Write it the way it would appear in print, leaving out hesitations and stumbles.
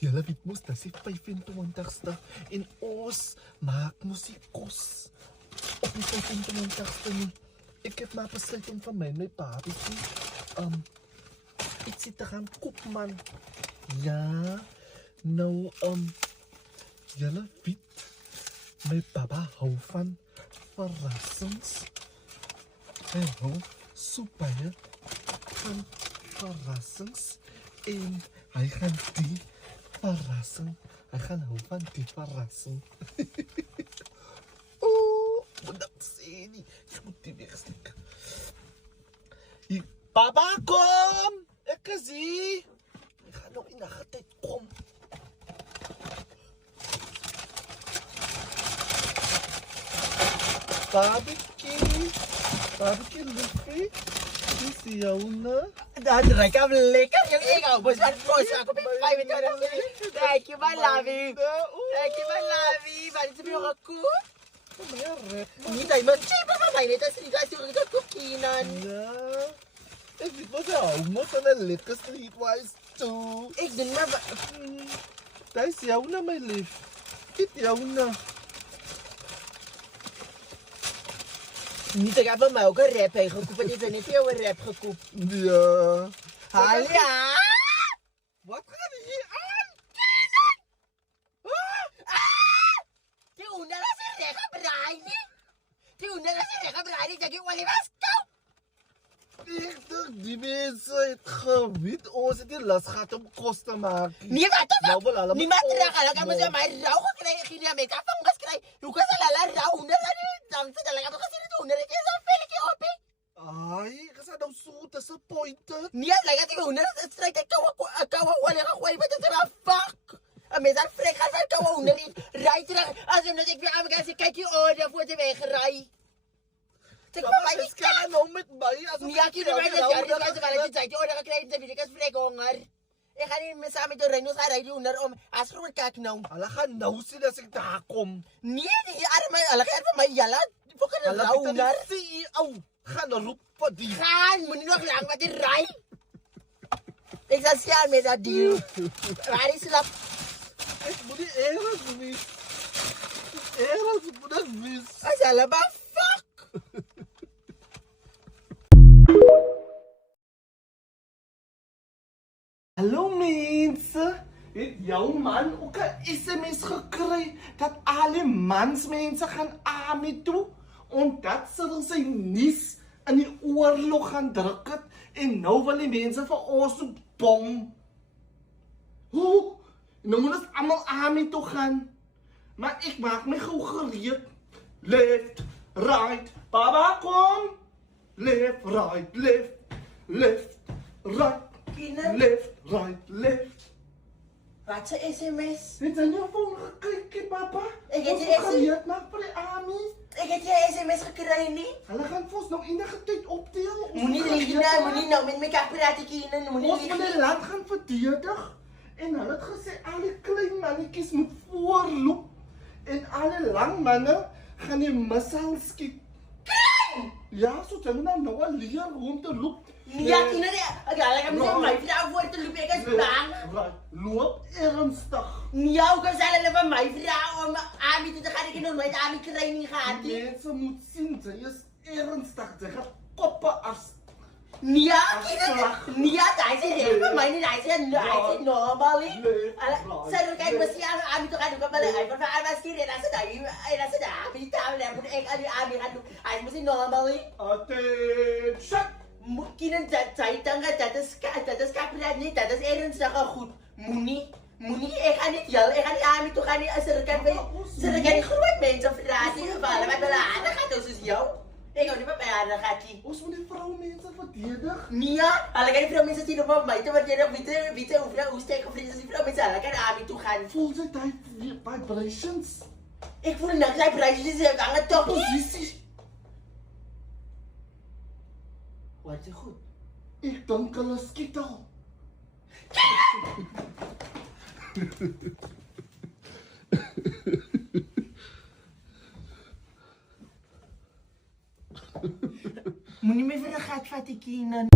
Julle weet mos, dis die 25ste en ons maak mos die kos op die 25ste nie. Ek het maar besluit om van my babietjie ietsie te gaan koop, man. Ja, nou, julle weet, my baba hou van verrassings. Hy hou so baie van verrassings en hy gaan die verrassing, hy gaan hou van die verrassing. Moet ek sê nie, ek moet die wegstek. Papa, kom! Ek is hier! Ek gaan nog in die tijd kom. Babiekie, liefie, die is joune. Dat ruik hem lekker, jong. Ik hou best van kos. Ik heb 25. Thank you, my lovey. Thank you, my lovey. Wat is er weer gekocht? Niet dat je me cheaper van mij weet. Dat is niet dat je dat koekienan. Ja, ik weet wat jou moet aan een lekker streetwise toe. Ik denk maar... Dat is joune, mijn lief. Dit joune. Niet, ik heb van mij ook een rap gekocht. Want ik heb niet veel een rap gekocht. Ja. Halia! Wat gaat hier aan? Die hoender is er echt gebreid. Die hoender is er echt gebreid. Ik denk, ik wil niet was koud. Ik dacht, die mensen het gewit. Ons het die last gehad om kos te maken. Nee, wat de Nou, wel allemaal niemand ons, terug. Dan man. moet je mij rauw gekregen. Geen ja, met afvangers krijgen. Hoe kan ze lala rauw hoender? Dan zit er lekker gezien het hoender. Ik is zo'n velletje op, hè. Ai, je bent nou zo disappointed. Nee, lekker die hoender. Het strijkt een koude olie gegooid. Wat is er maar fuck? En met dat vrek gaat van koude hoender niet. Rijd terug. Als je ik weer aan me gaan, kijk je oren voor de weggerij. Zeg maar, mij niet Ga nou met mij. niet ja, je weet dat jij niet weet dat je tijd je oren gekregen hebt. Ik is vrek honger. Ik ga niet meer samen met de reno's gaan rijden hoender om. Als groen kijk nou. Alla gaan nou zien als ik daar kom. Nee, die arme. Alla gaan van mij jalla. Fucking een rauw hoender. CEO. Ga nou roepen die. Gaan, moet niet nog lang met die rij. Ik zal staan met dat deal. Waar is dat? Ik moet die ergens mis. Ergens moet dat mis. Dat is allemaal fuck. Hallo mensen. Het jouw man ook een sms gekregen dat alle mansmensen gaan army toe? Omdat ze zijn nies aan die oorlog gaan drukken en nou wil die mensen van ons op bom. Hoe? Nou moet het allemaal army toe gaan. Maar ik maak me gewoon gereed. Left, right, baba kom. Left, right, left, left, right. Left, right, left. Wat is sms? Het zijn jouw phone gekeken, papa. Ik heb Ons die gereed maak voor de army. Ik heb je sms gekregen niet. Hulle gaan vir ons nou enige tyd opdeel. Ons Moet niet gaan liegen, gereed moet maak. niet nou met elkaar praten kinderen. Moet niet Ons moet die liegen. land gaan verdedig. En hulle het gesê alle klein mannetjies moet voorloop. En alle lang manne gaan die missiles skiet. Ja, so jy moet nou al leer hoe om te loop. Ja, kinderen. Ik heb met mijn vrouw voor te lopen. Ik is bang. Right. Loop ernstig. Ja, ook al zijn er van mijn vrouw om Ami toe te gaan. Ik heb nog nooit Ami training gehad. Mense moet sien, sy is ernstig. Sy gaan koppe af. Ja, kinderen. Ja, hij is heel van mij niet. Hij is normaal. Zeg, kijk, we zien Ami toe gaan doen. Maar hij wordt van Ami skiën. En als ze daar Ami taal hebben, moet ik aan die Ami gaan doen. Hij is normaal. Attention! Kinderen, dat is kapitaal niet. Dat is ernstig goed. Moet niet, ik ga niet jellen, ik ga niet aan me toe gaan, ze kan niet groot mensen vragen, gevallen, maar beladen gaat dus jou. Ik hou niet van mij aan, gaat die. Ons moet die vrouwmensen verdedigen. Ja, alle kan die vrouwmensen zien op mij te waarderen, witte hoe sterk of vrienden die vrouwmensen, alle kan aan me toe gaan. Voel ze die vibrations? Ik voel dat zij prijsjes zijn, hangen toch niet. Posities. Wat is goed? Ik denk hulle skiet al. Moet niet meer voor de gat vatten, kinderen.